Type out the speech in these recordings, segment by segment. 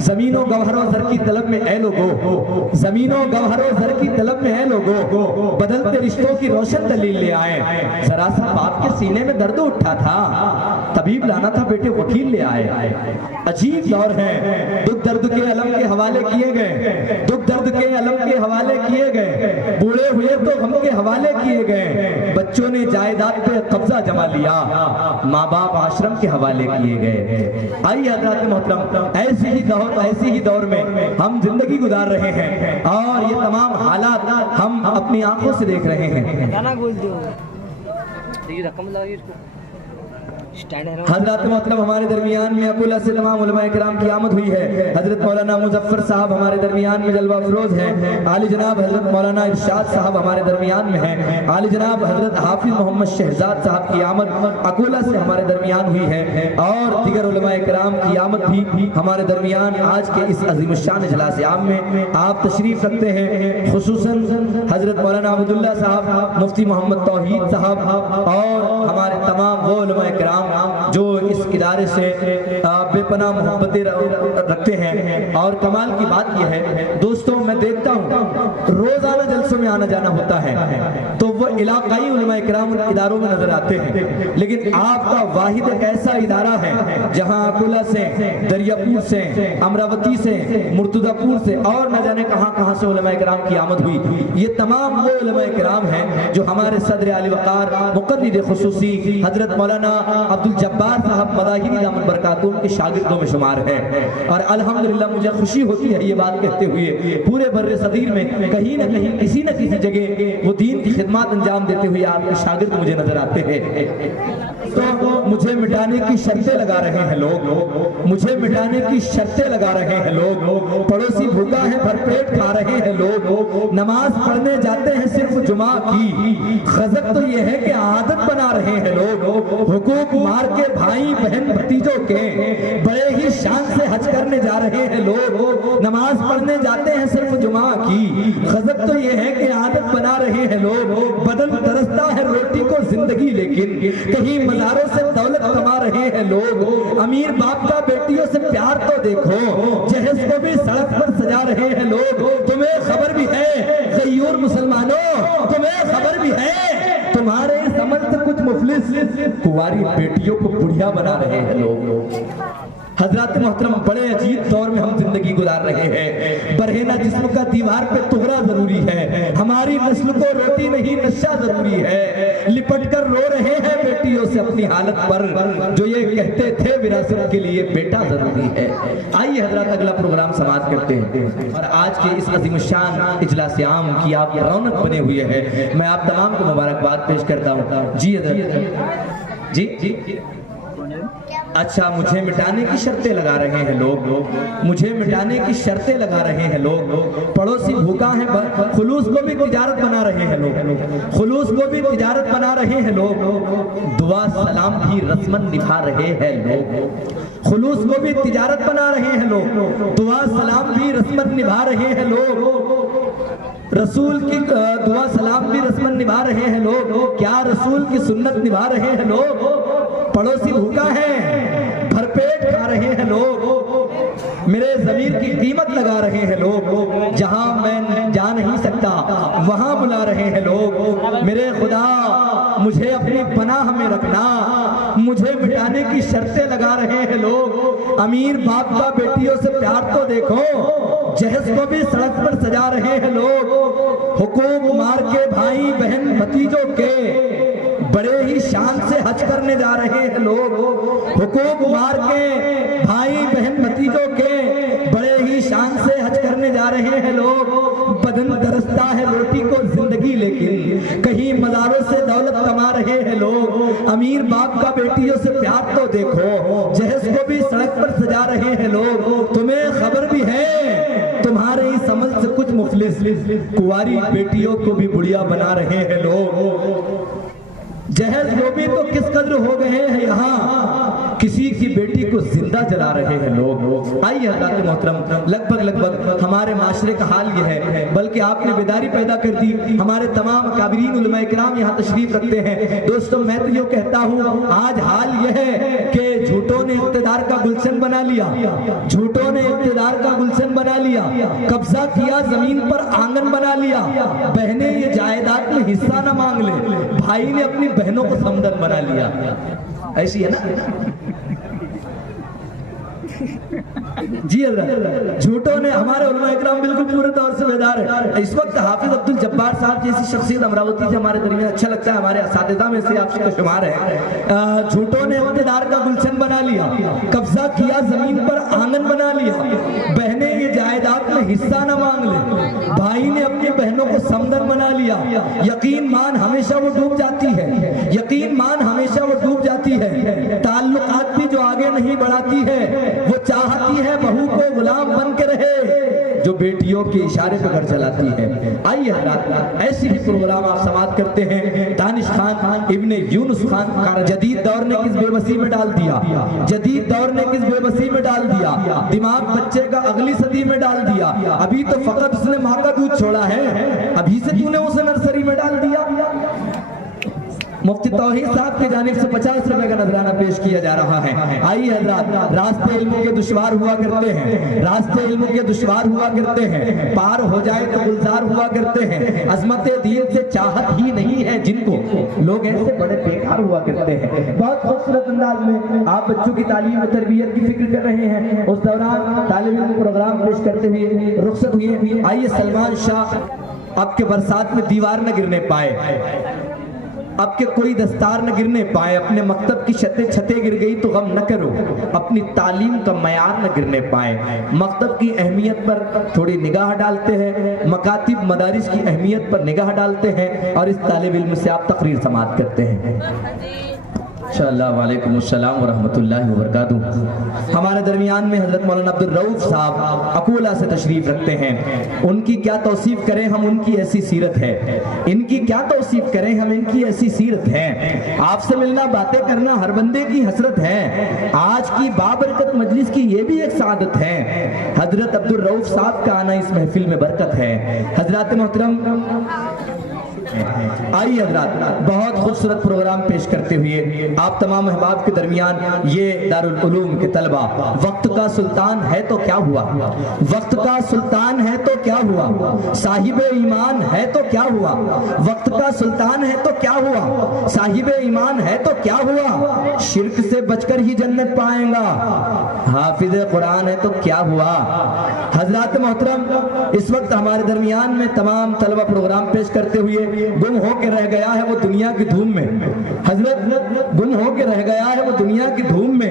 زمین و گوہر و زر کی طلب میں اے لوگو، زمین و گوہر و زر کی طلب میں اے لوگو، بدلتے رشتوں کی روشن دلیل لے آئے۔ ذرا سا باپ کے سینے میں درد اٹھا تھا، طبیب لانا تھا بیٹے وکیل لے آئے۔ عجیب دور ہے، دکھ درد کے علم کے حوالے کیے گئے، دکھ درد کے علم کے حوالے کیے گئے، بوڑھے ہوئے تو غم کے حوالے کیے گئے، بچوں نے جائیداد پہ قبضہ جما لیا، ماں باپ آشرم کے حوالے کیے گئے۔ آئیے حضرات محترم، ایسی ہی دور میں ہم زندگی گزار رہے ہیں اور یہ تمام حالات ہم اپنی آنکھوں سے دیکھ رہے ہیں۔ حضرات محترم ہمارے درمیان میں اکولا سے تمام علماء کرام کی آمد ہوئی ہے۔ حضرت مولانا مظفر صاحب ہمارے درمیان میں جلوہ افروز ہیں، عالی جناب حضرت مولانا ارشاد صاحب ہمارے درمیان میں ہیں، عالی جناب حضرت حافظ محمد شہزاد صاحب کی آمد اکولا سے ہمارے درمیان ہوئی ہے، اور دیگر علماء کرام کی آمد بھی ہمارے درمیان آج کے اس عظیم الشان اجلاس عام میں آپ تشریف رکھتے ہیں۔ خصوصاً حضرت مولانا عبداللہ صاحب، مفتی محمد توحید صاحب اور ہمارے تمام وہ علماء کرام جو اس ادارے سے بے پناہ محبتیں رکھتے ہیں۔ اور کمال کی بات یہ ہے دوستوں، میں دیکھتا ہوں روزانہ جلسوں میں آنا جانا ہوتا ہے تو وہ علاقائی علماء کرام ان اداروں میں نظر آتے ہیں، لیکن آپ کا واحد ایک ایسا ادارہ ہے جہاں اکولا سے، دریاپور سے، امراوتی سے، مرتضی پور سے اور نہ جانے کہاں کہاں سے علماء کرام کی آمد ہوئی۔ یہ تمام وہ علماء کرام ہیں جو ہمارے صدر عالی وقار مقرر خصوصی حضرت مولانا عبدالجبار صاحب مظاہری دامت برکاتہم کے شاگردوں میں شمار ہے، اور الحمدللہ مجھے خوشی ہوتی ہے یہ بات کہتے ہوئے پورے بر صغیر میں کہیں نہ کہیں کسی نہ کسی جگہ وہ دین کی خدمات انجام دیتے ہوئے آپ کے شاگرد مجھے نظر آتے ہیں۔ تو مجھے مٹانے کی شرطیں لگا رہے ہیں لوگ، مجھے مٹانے کی شرطیں لگا رہے ہیں لوگ، پڑوسی بھوکا ہے بھر پیٹ کھا رہے ہیں لوگ، نماز پڑھنے جاتے ہیں صرف جمعہ کی، غضب تو یہ ہے کہ عادت بنا رہے ہیں لوگ، حقوق مار کے بھائی بہن بھتیجوں کے بڑے ہی شان سے حج کرنے جا رہے ہیں لوگ، نماز پڑھنے جاتے ہیں صرف جمعہ کی، غضب تو یہ ہے کہ عادت بنا رہے ہیں لوگ، بدن ترستا ہے روٹی کو زندگی لیکن کہیں مزاروں سے دولت کما رہے ہیں لوگ، امیر باپ کا بیٹیوں سے پیار تو دیکھو، جہیز کو بھی سڑک پر سجا رہے ہیں لوگ، تمہیں خبر بھی ہے غیور مسلمانوں، تمہیں خبر بھی ہے تمہارے اس عمل سے کچھ مفلس کنواری بیٹیوں کو بڑھیا بنا رہے ہیں لوگ۔ حضرات محترم بڑے عجیب دور میں ہم زندگی گزار رہے ہیں، برہنہ جسم کا دیوار پہ تغرا ضروری ہے، ہماری نسل کو روٹی نہیں نشہ ضروری ہے، لپٹ کر رو رہے ہیں بیٹیوں سے اپنی حالت پر، جو یہ کہتے تھے وراثت کے لیے بیٹا ضروری ہے۔ آئیے حضرات اگلا پروگرام سماعت کرتے ہیں، اور آج کے اس عظیم الشان اجلاس عام کی آپ رونق بنے ہوئے ہیں، میں آپ تمام کو مبارکباد پیش کرتا ہوں۔ جی حضرت، جی اچھا، مجھے مٹانے کی شرطیں لگا رہے ہیں لوگ، مجھے مٹانے کی شرطیں لگا رہے ہیں لوگ، پڑوسی بھوکا ہے خلوص کو بھی تجارت بنا رہے ہیں لوگ، خلوص کو بھی تجارت بنا رہے ہیں لوگ، دعا سلام بھی رسمن نبھا رہے ہیں لوگ، خلوص کو بھی تجارت بنا رہے ہیں لوگ، دعا سلام بھی رسمن نبھا رہے ہیں لوگ، رسول کی دعا سلام بھی رسمن نبھا رہے ہیں لوگ، کیا رسول کی سنت نبھا رہے ہیں لوگ، پڑوسی بھوکا ہے بھر پیٹ کھا رہے ہیں لوگ، میرے ضمیر کی قیمت لگا رہے ہیں لوگ، جہاں میں جا نہیں سکتا وہاں بلا رہے ہیں لوگ، میرے خدا مجھے اپنی پناہ میں رکھنا، مجھے مٹانے کی شرطیں لگا رہے ہیں لوگ، امیر باپ کا بیٹیوں سے پیار تو دیکھو، جہیز کو بھی سڑک پر سجا رہے ہیں لوگ، حقوق مار کے بھائی بہن بھتیجوں کے بڑے ہی شان سے حج کرنے جا رہے ہیں لوگ، حقوق مار کے بھائی بہن بھتیجوں کے بڑے ہی شان سے حج کرنے جا رہے ہیں لوگ، بدن ترستا ہے روٹی کو زندگی لیکن کہیں مزاروں سے دولت کما رہے ہیں لوگ، امیر باپ کا بیٹیوں سے پیار تو دیکھو، جہیز کو بھی سڑک پر سجا رہے ہیں لوگ، تمہیں خبر بھی ہے تمہارے اس عمل سے کچھ مفلس کنواری بیٹیوں کو بھی بڑھیا بنا رہے ہیں لوگ، جہیز وہ بھی تو کس قدر ہو گئے ہیں یہاں، کسی کی بیٹی کو کو زندہ جلا رہے ہیں لوگ۔ آئیے حضرات محترم، لگ بھگ ہمارے معاشرے کا حال یہ ہے، بلکہ آپ نے بیداری پیدا کر دی۔ ہمارے تمام اکابرین علماء کرام یہاں تشریف رکھتے ہیں۔ دوستوں میں تو یہ کہتا ہوں، آج حال یہ ہے کہ جھوٹوں نے اقتدار کا گلشن بنا لیا، جھوٹوں نے اقتدار کا گلشن بنا لیا، قبضہ کیا زمین پر آنگن بنا لیا۔ بہنیں یہ جائیداد میں حصہ نہ مانگ لے، بھائی نے اپنی بہنوں کو سمندر بنا لیا۔ ایسی ہے نا جی حضرت، جھوٹوں نے ہمارے علماء اکرام بالکل پورے طور سے بیدار ہے۔ اس وقت حافظ عبد الجبار صاحب جیسی شخصیت امراوتی سے ہمارے درمیان، اچھا لگتا ہے، ہمارے اساتذہ میں سے آپ کا شمار ہے۔ جھوٹوں نے اقتدار کا گلشن بنا لیا، قبضہ کیا زمین پر آنگن بنا لیا، بہنیں یہ جائیداد میں حصہ نہ مانگ لے، بھائی نے اپنی بہنوں کو سمندر بنا لیا۔ یقین مان ہمیشہ وہ ڈوب جاتی ہے، یقین مان ہمیشہ وہ ڈوب جاتی ہے۔ تعلقات بھی جو آگے نہیں بڑھاتی ہے، وہ چاہتی ہے بہو کو غلام بن کے رہے، جو بیٹیوں کے اشارے پہ گھر چلاتی ہے۔ آئیے حضرات، ایسی ہی پروگرام آپ سماعت کرتے ہیں۔ دانش خان ابن یونس خان کا جدید دور نے کس بے بسی میں ڈال دیا، جدید دور نے کس بے بسی میں ڈال دیا، دماغ بچے کا اگلی صدی میں ڈال دیا۔ ابھی تو فقط اس نے ماں کا دودھ چھوڑا ہے، ابھی سے تو نے اسے نرسری میں ڈال دیا۔ مفتی توحید صاحب کی جانب سے 50 روپے کا نذرانہ پیش کیا جا رہا ہے۔ آئیے حضرات، راستے علم کے دشوار ہوا کرتے ہیں، راستے علم کے دشوار ہوا کرتے ہیں، پار ہو جائے تو گلزار ہوا کرتے ہیں۔ عظمت دین سے چاہت ہی نہیں ہے جن کو، لوگ ایسے بڑے بیکار ہوا کرتے ہیں۔ بہت خوبصورت انداز میں آپ بچوں کی تعلیم و تربیت کی فکر کر رہے ہیں، اس دوران طالب علم پروگرام پیش کرتے ہوئے رخصت ہوئے۔ آئیے سلمان شاہ، اب کے برسات میں دیوار نہ گرنے پائے، اب کے کوئی دستار نہ گرنے پائے، اپنے مکتب کی چھتیں گر گئی تو غم نہ کرو، اپنی تعلیم کا معیار نہ گرنے پائے۔ مکتب کی اہمیت پر تھوڑی نگاہ ڈالتے ہیں، مکاتب مدارس کی اہمیت پر نگاہ ڈالتے ہیں، اور اس طالب علم سے آپ تقریر سماعت کرتے ہیں۔ انشاءاللہ۔ وعلیکم السلام ورحمۃ اللہ وبرکاتہ۔ ہمارے درمیان میں حضرت مولانا عبد الرؤف صاحب اکولہ سے تشریف رکھتے ہیں۔ ان کی کیا توصیف کریں ہم، ان کی ایسی سیرت ہے، ان کی کیا توصیف کریں ہم، ان کی ایسی سیرت ہے۔ آپ سے ملنا، باتیں کرنا ہر بندے کی حسرت ہے، آج کی بابرکت مجلس کی یہ بھی ایک سعادت ہے۔ حضرت عبد الرؤف صاحب کا آنا اس محفل میں برکت ہے۔ حضرات محترم، آئیے حضرات، بہت خوبصورت پروگرام پیش کرتے ہوئے آپ تمام احباب کے درمیان یہ دارالعلوم کے طلبہ، وقت کا سلطان ہے تو کیا ہوا، وقت کا سلطان ہے تو کیا ہوا، صاحب ایمان ہے تو کیا ہوا، وقت کا سلطان ہے تو کیا ہوا، صاحب ایمان ہے تو کیا ہوا، شرک سے بچ کر ہی جنت پائیں گا، حافظ قرآن ہے تو کیا ہوا۔ حضرات محترم، اس وقت ہمارے درمیان میں تمام طلبہ پروگرام پیش کرتے ہوئے گم ہو کے رہ گیا ہے وہ دنیا کی دھوم میں، حضرت گم ہو کے رہ گیا ہے وہ دنیا کی دھوم میں،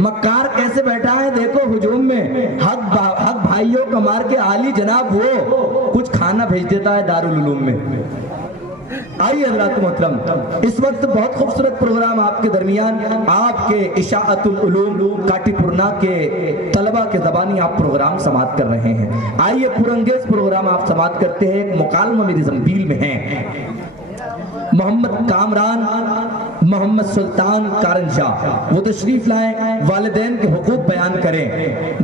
مکار کیسے بیٹھا ہے دیکھو ہجوم میں، حق بھائیوں کا مار کے عالی جناب وہ کچھ کھانا بھیج دیتا ہے دارالعلوم میں۔ آئیے حضرات محترم، اس وقت بہت خوبصورت پروگرام آپ کے درمیان، آپ کے اشاعت العلوم کاٹی پورنا کے طلبہ کے زبانی آپ پروگرام سماعت کر رہے ہیں۔ آئیے پرانگیز پروگرام آپ سماعت کرتے ہیں۔ ایک مکالمہ میری زنبیل میں ہے، محمد کامران محمد سلطان کارنشاہ، وہ تشریف لائیں، والدین کے حقوق بیان کریں۔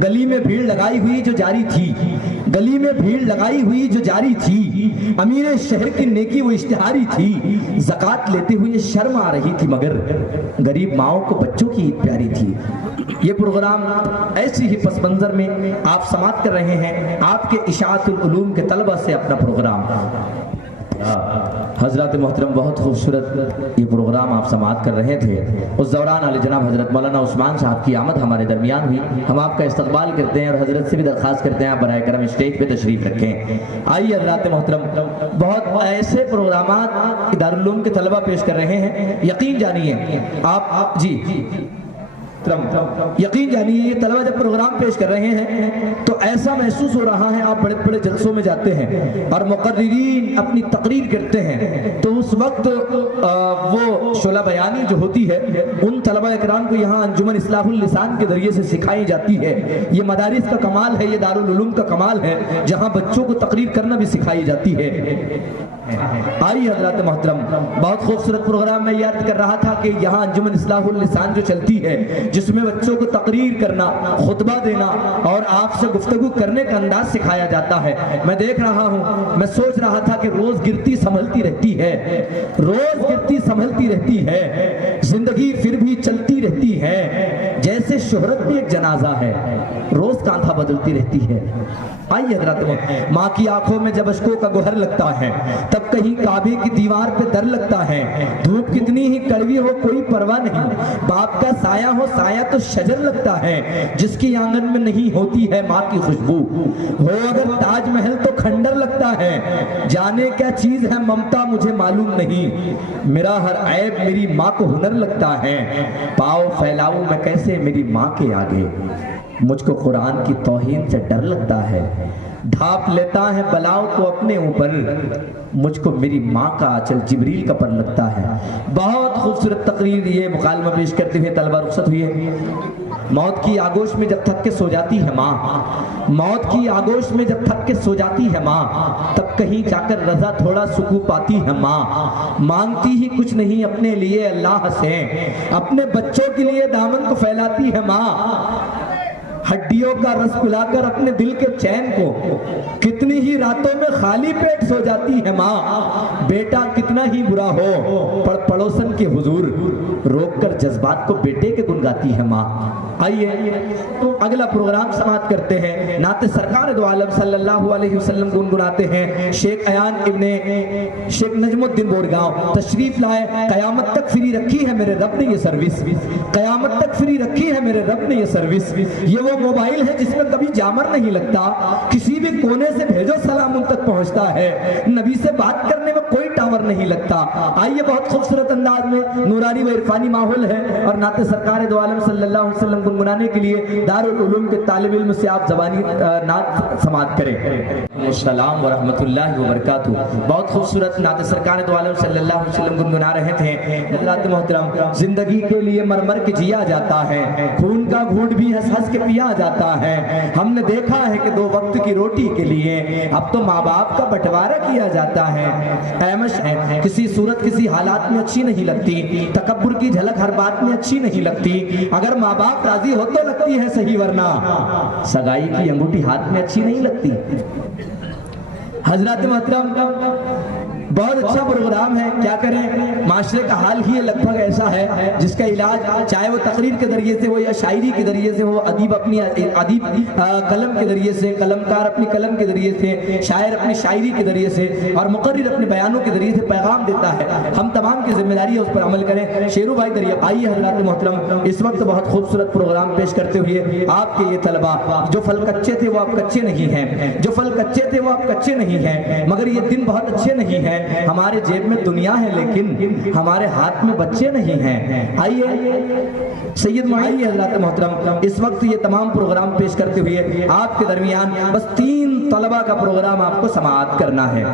گلی میں بھیڑ لگائی ہوئی جو جاری تھی، گلی میں بھیڑ لگائی ہوئی جو جاری تھی، امیر شہر کی نیکی وہ اشتہاری تھی، زکوٰۃ لیتے ہوئے شرم آ رہی تھی مگر غریب ماؤں کو بچوں کی عید پیاری تھی۔ یہ پروگرام ایسی ہی پس منظر میں آپ سماعت کر رہے ہیں، آپ کے اشاعت العلوم کے طلبہ سے اپنا پروگرام۔ حضرات محترم، بہت خوبصورت یہ پروگرام آپ سماعت کر رہے تھے، اس دوران علی جناب حضرت مولانا عثمان صاحب کی آمد ہمارے درمیان ہوئی۔ ہم آپ کا استقبال کرتے ہیں اور حضرت سے بھی درخواست کرتے ہیں آپ براہ کرم اسٹیج پہ تشریف رکھیں۔ آئیے حضرات محترم، بہت ایسے پروگرامات دارالعلوم کے طلبہ پیش کر رہے ہیں، یقین جانیے آپ جی یقین جانیے یہ طلبہ جب پروگرام پیش کر رہے ہیں تو ایسا محسوس ہو رہا ہے، آپ بڑے بڑے جلسوں میں جاتے ہیں اور مقررین اپنی تقریر کرتے ہیں تو اس وقت وہ شعلہ بیانی جو ہوتی ہے ان طلبہ اکرام کو یہاں انجمن اصلاح اللسان کے ذریعے سے سکھائی جاتی ہے۔ یہ مدارس کا کمال ہے، یہ دارالعلوم کا کمال ہے جہاں بچوں کو تقریر کرنا بھی سکھائی جاتی ہے۔ آئی حضرات محترم، بہت خوبصورت پروگرام میں یہ عرض کر رہا تھا کہ یہاں انجمن اصلاح اللسان جو چلتی ہے، جس میں بچوں کو تقریر کرنا، خطبہ دینا اور آپ سے گفتگو کرنے کا انداز سکھایا جاتا ہے، میں دیکھ رہا ہوں، میں سوچ رہا تھا کہ روز گرتی سنبھلتی رہتی ہے، روز گرتی سنبھلتی رہتی ہے، زندگی پھر بھی چلتی رہتی ہے، جیسے شہرت بھی ایک جنازہ ہے، روز کانٹھا بدلتی رہتی ہے۔ آئیے حضرات، ماں کی آنکھوں میں جب اشکوں کا گوہر لگتا ہے، تب کہیں کعبے کی دیوار پہ در لگتا ہے، دھوپ کتنی ہی کڑوی ہو کوئی پرواہ نہیں، باپ کا سایہ ہو سایہ تو شجر لگتا ہے، جس کی آنگن میں نہیں ہوتی ہے ماں کی خوشبو، ہو اگر تاج محل تو کھنڈر لگتا ہے، جانے کیا چیز ہے ممتا مجھے معلوم نہیں، میرا ہر عیب میری ماں کو ہنر لگتا ہے، پاؤں پھیلاؤں میں کیسے میری ماں کے آگے، مجھ کو قرآن کی توہین سے ڈر لگتا ہے، ڈھانپ لیتا ہے بلاؤں کو اپنے اوپر، مجھ کو میری ماں کا آنچل جبریل کا پر لگتا ہے۔ بہت خوبصورت تقریر یہ مکالمہ پیش کرتے ہوئے طلبہ رخصت ہوئی ہے۔ موت کی آگوش میں جب تھک کے سو جاتی ہے ماں، موت کی آگوش میں جب تھک کے سو جاتی ہے ماں، تب کہیں جا کر رضا تھوڑا سکون پاتی ہے ماں، مانگتی ہی کچھ نہیں اپنے لیے اللہ سے، اپنے بچوں کے لیے دامن کو پھیلاتی ہے ماں، ہڈیوں کا رس پلا کر اپنے دل کے چین کو، کتنی ہی راتوں میں خالی پیٹ سو جاتی ہے ماں، بیٹا کتنا ہی برا ہو پڑوسن کے حضور روک کر جذبات کو بیٹے کے گنگاتی ہے ماں۔ آئیے اگلا پروگرام سماعت کرتے ہیں، نعت سرکار دو عالم صلی اللہ علیہ وسلم گنگناتے ہیں شیخ ایان ابن شیخ نجم الدین بورگاؤں، تشریف لائے۔ قیامت تک فری رکھی ہے میرے رب نے یہ سروس، قیامت تک فری رکھی ہے میرے رب نے یہ سروس، یہ وہ موبائل ہے جس میں کبھی جامر نہیں لگتا، کسی بھی کونے سے بھیجو سلام ان تک پہنچتا ہے، نبی سے بات کرنے میں کوئی ٹاور نہیں لگتا۔ آئیے بہت خوبصورت انداز میں نورانی و عرفانی ماحول ہے، اور نعت سرکار دو عالم صلی اللہ علیہ وسلم گنگنانے کے لیے دارالعلوم کے طالب علم سے آپ زبانی نعت سماعت کریں۔ السلام ورحمۃ اللہ وبرکاتہ۔ بہت خوبصورت نعت سرکار دو عالم صلی اللہ علیہ وسلم گنگنا رہے تھے۔ حضرات محترم، زندگی کے لیے مر مر کے جیا جاتا ہے، خون کا گھونٹ بھی ہنس ہنس کے پیا جاتا ہے، ہم نے دیکھا ہے کہ 2 وقت کی روٹی کے لیے اب تو ماں باپ کا بٹوارہ کیا جاتا ہے۔ احمش ہے، کسی صورت کسی حالات میں اچھی نہیں لگتی، تکبر کی جھلک ہر بات میں اچھی نہیں لگتی، اگر ماں باپ راضی ہو تو لگتی ہے صحیح، ورنہ سگائی کی انگوٹھی ہاتھ میں اچھی نہیں لگتی۔ حضرات محترم، بہت اچھا پروگرام ہے، کیا کریں، معاشرے کا حال ہی لگ بھگ ایسا ہے جس کا علاج چاہے وہ تقریر کے ذریعے سے ہو یا شاعری کے ذریعے سے ہو، ادیب اپنی ادیب قلم کے ذریعے سے، قلمکار اپنی قلم کے ذریعے سے، شاعر اپنی شاعری کے ذریعے سے، اور مقرر اپنے بیانوں کے ذریعے سے پیغام دیتا ہے، ہم تمام کی ذمہ داری ہے اس پر عمل کریں۔ شیرو بھائی دریا، آئیے حضرات محترم، اس وقت بہت خوبصورت پروگرام پیش کرتے ہوئے آپ کے یہ طلبہ جو پھل کچے تھے وہ آپ کچے نہیں ہیں، جو پھل کچے تھے وہ آپ کچے نہیں ہیں، مگر یہ دن بہت اچھے نہیں ہیں، ہمارے جیب میں دنیا ہے لیکن ہمارے ہاتھ میں بچے نہیں ہیں۔ آئیے سید معائی حضرات محترم، اس وقت یہ تمام پروگرام پیش کرتے ہوئے آپ کے درمیان بس 3 طلبہ کا پروگرام آپ کو سماعت کرنا ہے۔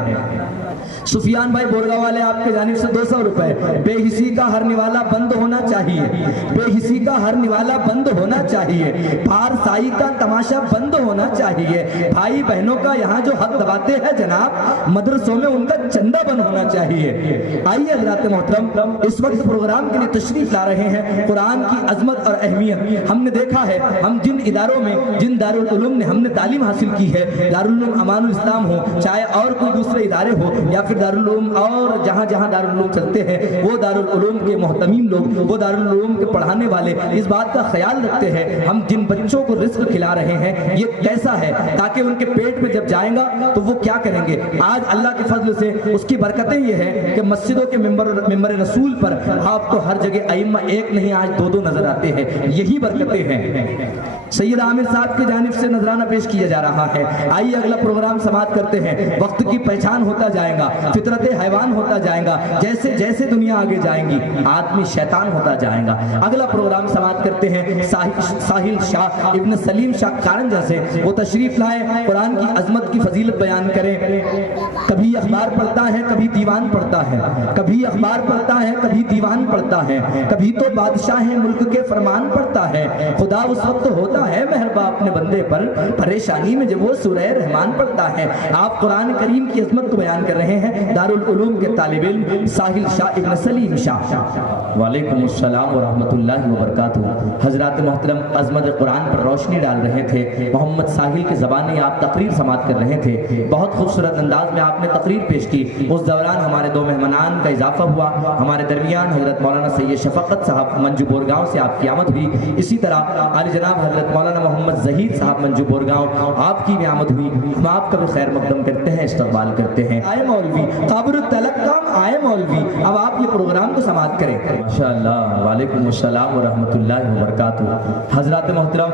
سفیان بھائی بورگا والے آپ کے جانب سے 200 روپے۔ بے حسی کا ہر نوالا بند ہونا چاہیے، بے حسی کا ہر نوالا بند ہونا چاہیے، پارسائی کا تماشا بند ہونا چاہیے، بھائی بہنوں کا یہاں جو حق دباتے ہیں جناب مدرسوں میں ان کا چندہ بند ہونا چاہیے۔ آئیے حضرات محترم، اس وقت پروگرام کے لیے تشریف لا رہے ہیں قرآن کی عظمت اور اہمیت۔ ہم نے دیکھا ہے ہم جن اداروں میں، جن دارالعلوم نے ہم نے تعلیم حاصل کی ہے، دارالعلوم امان الاسلام ہو چاہے اور کوئی دوسرے ادارے ہو یا پھر دارالعلوم اور جہاں جہاں دارالعلوم چلتے ہیں، وہ دارالعلوم کے محتمین لوگ، وہ دارالعلوم کے پڑھانے والے اس بات کا خیال رکھتے ہیں ہم جن بچوں کو رزق کھلا رہے ہیں یہ کیسا ہے، تاکہ ان کے پیٹ میں جب جائیں گا تو وہ کیا کریں گے۔ آج اللہ کے فضل سے اس کی برکتیں یہ ہیں کہ مسجدوں کے ممبر رسول پر آپ کو ہر جگہ ائمہ ایک نہیں آج 2 نظر آتے ہیں، یہی برکتیں ہیں۔ سید عامر صاحب کی جانب سے نذرانہ پیش کیا جا رہا ہے۔ آئیے اگلا پروگرام سماعت کرتے ہیں۔ وقت کی پہچان ہوتا جائے گا، فطرت حیوان ہوتا جائے گا، جیسے جیسے دنیا آگے جائیں گی آدمی شیطان ہوتا جائے گا۔ اگلا پروگرام سماعت کرتے ہیں ساحل شاہ ابن سلیم شاہ کارنجہ سے، وہ تشریف لائے، قرآن کی عظمت کی فضیلت بیان کریں۔ کبھی اخبار پڑھتا ہے کبھی دیوان پڑھتا ہے، کبھی اخبار پڑھتا ہے کبھی دیوان پڑھتا ہے، کبھی تو بادشاہ ملک کے فرمان پڑھتا ہے، خدا اس وقت ہوتا ہوتا ہے مہرباں اپنے بندے پر، پریشانی میں جب وہ سورہ رحمان پڑھتا ہے۔ آپ قرآن کریم کی عظمت کو بیان کر رہے ہیں۔ دارالعلوم کے طالب علم ساحل شاہ ابن سلیم شاہ، وعلیکم السلام ورحمۃ اللہ وبرکاتہ۔ حضرات محترم عظمت قرآن پر روشنی ڈال رہے تھے، محمد ساحل کی زبانی آپ تقریر سماعت کر رہے تھے، بہت خوبصورت انداز میں آپ نے تقریر پیش کی۔ اس دوران ہمارے دو مہمانان کا اضافہ ہوا، ہمارے درمیان حضرت مولانا سید شفقت صاحب منجو بورگاؤں سے آپ کی آمد ہوئی، اسی طرح عالی جناب حضرت مولانا محمد زہید صاحب منجو بورگاؤں آپ کی بھی آمد ہوئی۔ ہم آپ کا بھی خیر مقدم کرتے ہیں، استقبال کرتے ہیں۔ آئے مولوی قبر التلقم، آئے مولوی، اب آپ یہ پروگرام کو سماعت کریں۔ ماشاءاللہ، وعلیکم السلام ورحمۃ اللہ وبرکاتہ۔ حضرات محترم،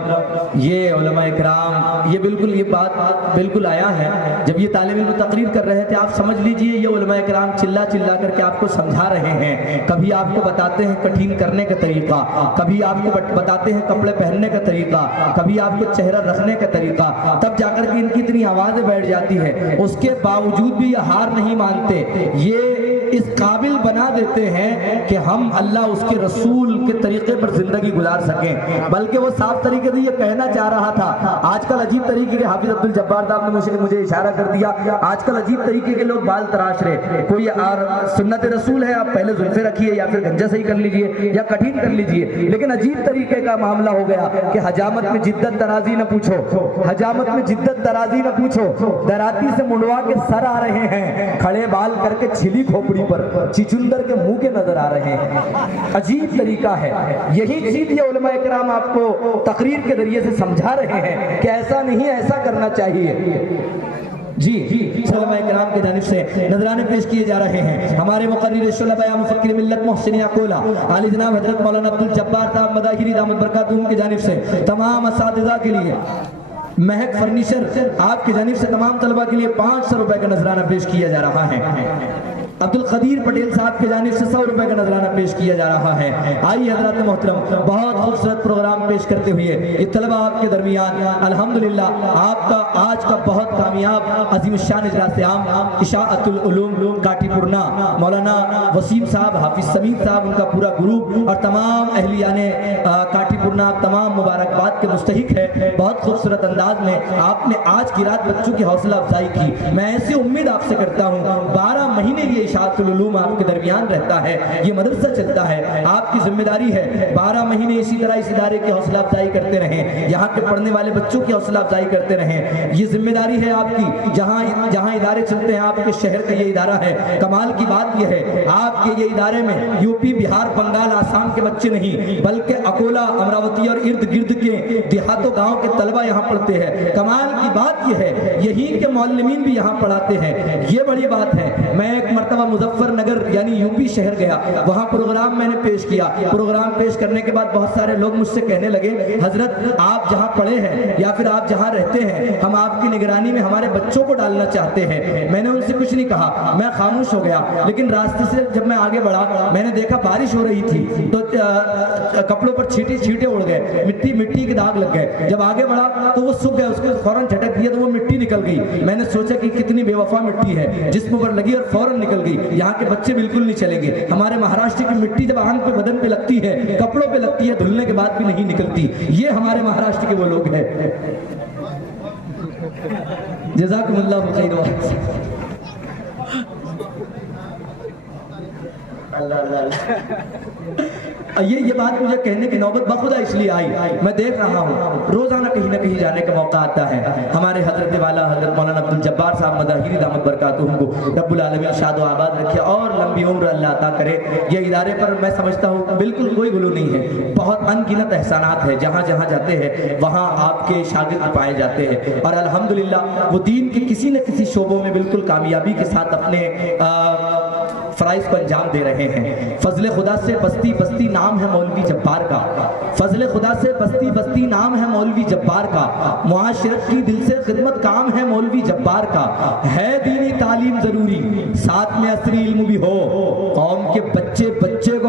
یہ علماء اکرام، یہ بالکل یہ بات بالکل آیا ہے، جب یہ طالب علم تقریر کر رہے تھے آپ سمجھ لیجئے یہ علماء اکرام چلا چلا کر کے آپ کو سمجھا رہے ہیں۔ کبھی آپ کو بتاتے ہیں کٹھین کرنے کا طریقہ، کبھی آپ کو بتاتے ہیں کپڑے پہننے کا طریقہ، کبھی آپ کو چہرہ رکھنے کا طریقہ، تب جا کر کے ان کی اتنی آوازیں بیٹھ جاتی ہے، اس کے باوجود بھی یہ ہار نہیں مانتے، یہ اس قابل بنا دیتے ہیں کہ ہم اللہ اس کے رسول کے طریقے پر زندگی گزار سکیں۔ بلکہ وہ صاف طریقے سے یہ کہنا چاہ رہا تھا، آج کل عجیب طریقے کے حافظ عبدالجبار صاحب نے مجھے اشارہ کر دیا، آج کل عجیب طریقے کے لوگ بال تراش رہے، کوئی سنت رسول ہے آپ پہلے زلفے رکھیے یا پھر گنجا صحیح کر لیجئے یا کٹھین کر لیجئے، لیکن عجیب طریقے کا معاملہ ہو گیا کہ حجامت میں جدت ترازی نہ پوچھو، حجامت میں جدت ترازی نہ پوچھو، دراتی سے منڈوا کے سر آ رہے ہیں، کھڑے بال کر کے چھلی کھوپڑی پر چچندر کے منہ کے نظر آ رہے ہیں، عجیب طریقہ ہے۔ یہی چیز یہ علماء اکرام آپ کو تقریر کے ذریعے سے سمجھا رہے ہیں کہ ایسا نہیں، ایسا کرنا چاہیے۔ جی علماء کرام کی جانب سے نذرانے پیش کیے جا رہے ہیں۔ ہمارے مقرر شعلہ مفکر ملت محسن اکولا عالی جناب حضرت مولانا عبدالجبار صاحب مداحری دامت برکاتہم کی جانب سے تمام اساتذہ کے لیے، مہک فرنیچر آپ کی جانب سے تمام طلبہ کے لیے 500 روپے کا نذرانہ پیش کیا جا رہا ہے۔ عبدالقدیر پٹیل صاحب کی جانب سے 100 روپے کا نذرانہ پیش کیا جا رہا ہے۔ آئیے حضرات محترم، بہت خوبصورت پروگرام پیش کرتے ہوئے یہ طلبہ آپ کے درمیان الحمدللہ آپ کا آج کا بہت کامیاب عظیم الشان اجلاس عام اشاعت العلوم کاٹی پورنا، مولانا وسیم صاحب، حافظ سمید صاحب، ان کا پورا گروپ اور تمام اہلیان کاٹی پورنا تمام مبارکباد کے مستحق ہے۔ بہت خوبصورت انداز میں آپ نے آج کی رات بچوں کی حوصلہ افزائی کی۔ میں ایسی امید آپ سے کرتا ہوں 12 مہینے یہ اشاعت العلوم آپ کے درمیان رہتا ہے، یہ مدرسہ چلتا ہے، آپ کی ذمہ داری ہے 12 مہینے اسی طرح اس ادارے کی حوصلہ افزائی کرتے رہیں، یہاں کے پڑھنے والے بچوں کی حوصلہ افزائی کرتے رہیں۔ یہ ذمہ داری ہے آپ کی، جہاں ادارے چلتے ہیں آپ کے شہر کا یہ ادارہ ہے۔ کمال کی بات یہ ہے آپ کے یہ ادارے میں یو پی، بہار، بنگال، آسام کے بچے نہیں بلکہ اکولا، امراوتی اور ارد گرد کے دیہاتوں گاؤں کے طلبہ یہاں پڑھتے ہیں۔ کمال کی بات یہ ہے یہی کے معلمین بھی یہاں پڑھاتے ہیں، یہ بڑی بات ہے۔ میں ایک مرتبہ مظفر نگر یعنی یو پی شہر گیا، وہاں پروگرام میں نے پیش کیا۔ پروگرام پیش کرنے کے بعد بہت سارے لوگ مجھ سے کہنے لگے حضرت آپ جہاں پڑھے ہیں یا پھر آپ جہاں رہتے ہیں ہم آپ کی نگرانی میں ہمارے بچوں کو ڈالنا چاہتے ہیں۔ میں نے ان سے کچھ نہیں کہا، میں خاموش ہو گیا، لیکن راستے سے جب میں آگے بڑھا میں نے دیکھا بارش ہو رہی تھی تو کپڑوں پر چھینٹے اڑ گئے، مٹی کے داغ لگ گئے۔ جب آگے بڑھا تو وہ سوکھ گئے، اس کو فوراً جھٹک دیا تو وہ مٹی نکل گئی۔ میں نے سوچا کہ کتنی بے وفا مٹی ہے، جسم پر لگی اور فوراً نکل گئی۔ یہاں کے بچے بالکل نہیں چلیں گے۔ ہمارے مہاراشٹر کی مٹی جب آنکھ پہ، بدن پہ لگتی ہے، کپڑوں پہ لگتی ہے، دھلنے کے بعد بھی نہیں نکلتی۔ یہ ہمارے مہاراشٹر کے وہ لوگ ہیں۔ جزاکم اللہ خیر۔ یہ بات مجھے کہنے کی نوبت بخدا اس لیے آئی، میں دیکھ رہا ہوں روزانہ کہیں نہ کہیں جانے کا موقع آتا ہے۔ ہمارے حضرت والا حضرت مولانا عبدالجبار صاحب مداحری دامت برکاتہم کو رب العالمین شاد و آباد رکھے اور لمبی عمر اللہ عطا کرے۔ یہ ادارے پر میں سمجھتا ہوں بالکل کوئی غلو نہیں ہے، بہت ان گنت احسانات ہے، جہاں جہاں جاتے ہیں وہاں آپ کے شاگرد پائے جاتے ہیں، اور الحمدللہ وہ دین کے کسی نہ کسی شعبوں میں بالکل کامیابی کے ساتھ اپنے فرائض کو انجام دے رہے ہیں۔ فضل خدا سے بستی بستی نام ہے مولوی جبار کا، فضل خدا سے بستی بستی نام ہے مولوی جبار کا، معاشرت کی دل سے خدمت کام ہے مولوی جبار کا، ہے دینی تعلیم ضروری ساتھ میں عصری علم بھی ہو، قوم کے بچے بچے کو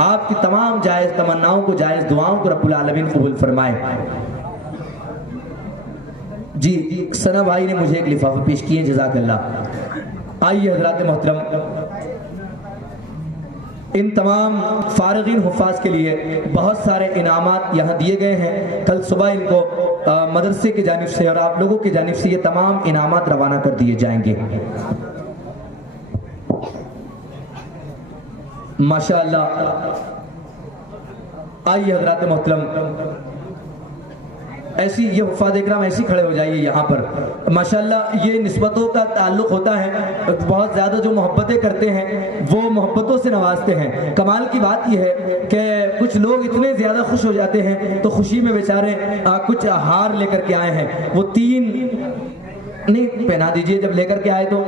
آپ کی تمام جائز تمناؤں کو، جائز دعاؤں کو رب العالمین قبول فرمائے. جی ثنا بھائی نے مجھے ایک لفافہ پیش کیے، جزاک اللہ. آئیے حضرات محترم، ان تمام فارغین حفاظ کے لیے بہت سارے انعامات یہاں دیے گئے ہیں. کل صبح ان کو مدرسے کی جانب سے اور آپ لوگوں کی جانب سے یہ تمام انعامات روانہ کر دیے جائیں گے. ماشاءاللہ. آئیے حضرات محترم، ایسی یہ حفاظ اکرام ایسی کھڑے ہو جائیے یہاں پر. ماشاءاللہ یہ نسبتوں کا تعلق ہوتا ہے، بہت زیادہ جو محبتیں کرتے ہیں وہ محبتوں سے نوازتے ہیں. کمال کی بات یہ ہے کہ کچھ لوگ اتنے زیادہ خوش ہو جاتے ہیں تو خوشی میں بیچارے کچھ ہار لے کر کے آئے ہیں. وہ 3 نہیں پہنا دیجئے جب لے کر کے آئے تو.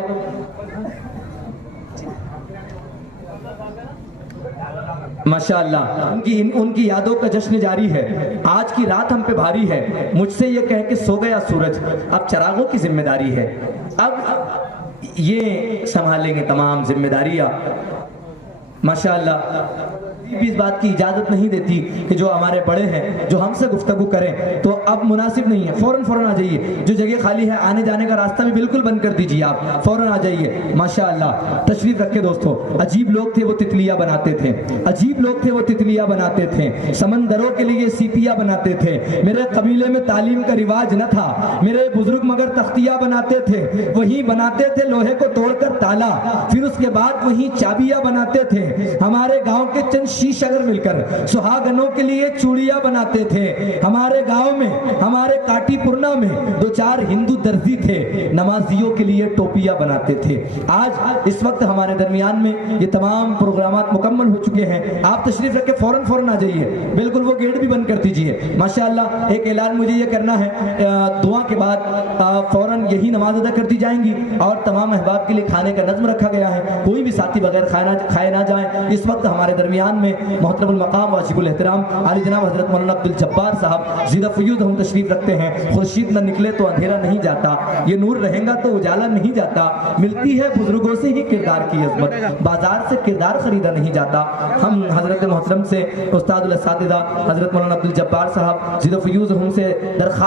ماشاءاللہ ان کی یادوں کا جشن جاری ہے. آج کی رات ہم پہ بھاری ہے، مجھ سے یہ کہہ کے سو گیا سورج، اب چراغوں کی ذمہ داری ہے. اب یہ سنبھالیں گے تمام ذمہ داریاں. ماشاءاللہ بھی اس بات کی اجازت نہیں دیتی کہ جو ہمارے بڑے ہیں جو ہم سے گفتگو کریں تو اب مناسب نہیں ہے. فوراً آ جائیے، جو جگہ خالی ہے آنے جانے کا راستہ بھی بالکل بند کر دیجیے. آپ فوراً آ جائیے. ماشاءاللہ تشریف رکھے دوستو. عجیب لوگ تھے وہ تتلیاں بناتے تھے، عجیب لوگ تھے وہ تتلیاں بناتے تھے، سمندروں کے لیے سیپیاں بناتے تھے. میرے قبیلے میں تعلیم کا رواج نہ تھا، میرے بزرگ مگر تختیاں بناتے تھے. وہی بناتے تھے لوہے کو توڑ کر تالا، پھر اس کے بعد وہی چابیاں بناتے تھے. ہمارے گاؤں کے چند شیش اگر مل کر سہاگنوں کے لیے چوڑیاں بناتے تھے. ہمارے گاؤں میں، ہمارے کاٹی پورنا میں 2-4 ہندو درزی تھے، نمازیوں کے لیے ٹوپیاں بناتے تھے. آج اس وقت ہمارے درمیان میں یہ تمام پروگرامات مکمل ہو چکے ہیں. آپ تشریف رکھ کے فوراً آ جائیے. بالکل وہ گیٹ بھی بند کر دیجیے. ماشاءاللہ ایک اعلان مجھے یہ کرنا ہے، دعا کے بعد فوراً یہی نماز ادا کر دی جائیں گی اور تمام احباب کے لیے کھانے کا نظم رکھا گیا ہے. کوئی بھی ساتھی بغیر کھائے نہ جائیں. اس وقت ہمارے درمیان میں محترم المقام واجب الاحترام علی جناب حضرت مولانا عبد الجبار صاحب زیدہ فیوض ہم تشریف رکھتے ہیں. خورشید نہ نکلے تو اندھیرا نہیں جاتا، یہ نور رہے گا تو اجالا نہیں جاتا. ملتی ہے بزرگوں سے ہی کردار کی عظمت، بازار سے کردار خریدا نہیں جاتا. ہم حضرت محترم سے استاد الاساتذہ حضرت مولانا عبد الجبار صاحب زیدہ فیوض ہم سے درخواست